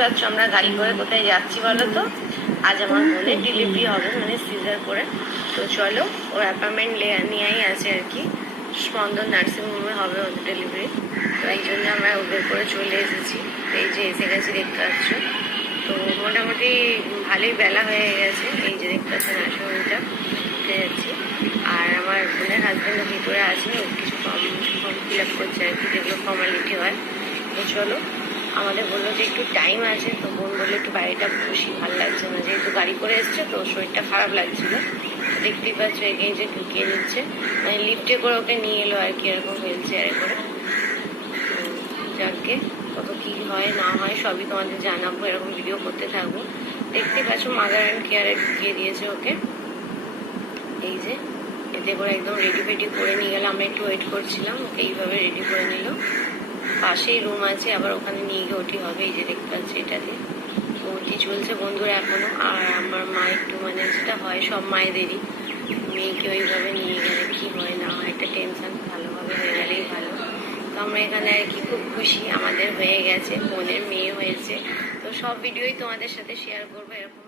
পাচ্ছ আমরা গাড়ি করে কোথায় যাচ্ছি বলো তো। আজ আমার বোনের ডেলিভারি হবে, মানে সিজার করে। তো চলো, ওর অ্যাপয়েন্টমেন্ট নিয়েই আছে আর কি, স্পন্দন নার্সিংহোমে হবে ওদের ডেলিভারি। তো এই জন্য আমরা ওদের করে চলে এসেছি। এই যে এসে গেছি, দেখতে পাচ্ছ। তো মোটামুটি ভালোই বেলা হয়ে গেছে। এই যে দেখতে পাচ্ছ নার্সিংহোমটা উঠে যাচ্ছি। আর আমার বোনের হাজব্যান্ডও ভিতরে আছে, ও কিছু ফর্ম ফিল আপ করছে আর কি, যেগুলো ফর্মালিটি হয়। তো চলো, আমাদের বললো যে একটু টাইম আছে, তো বোন বললো একটু বাড়িটা বসি, ভালো লাগছে না, যেহেতু গাড়ি করে এসছে তো শরীরটা খারাপ লাগছিল। দেখতেই পাচ্ছ একে যে ঢুকিয়ে নিচ্ছে, মানে লিফটে করে ওকে নিয়ে এলো আর কি, এরকম হুইল চেয়ারে করে। যাকে কত কি হয় না হয় সবই তোমাদের জানাবো, এরকম ভিডিও করতে থাকবো। দেখতে পাচ্ছ মাদার অ্যান্ড কেয়ারে ঢুকিয়ে দিয়েছে ওকে। এই যে এতে করে একদম রেডি ফেডি করে নিয়ে গেলে, আমরা একটু ওয়েট করছিলাম, ওকে এইভাবে রেডি করে নিল। পাশেই রুম আছে, আবার ওখানে নিয়ে গিয়ে ওটি হবে। এই যে দেখতে পাচ্ছি এটাতে ওটি চলছে বন্ধুরা এখনো। আর আমার মা একটু, মানে যেটা হয় সব মায়েদেরই, মেয়েকে ওইভাবে নিয়ে গেলে কি হয় না হয় একটা টেনশন, ভালোভাবে হয়ে গেলেই ভালো। তো আমরা এখানে আর কি খুব খুশি, আমাদের হয়ে গেছে, বোনের মেয়ে হয়েছে। তো সব ভিডিওই তোমাদের সাথে শেয়ার করবো এরকম।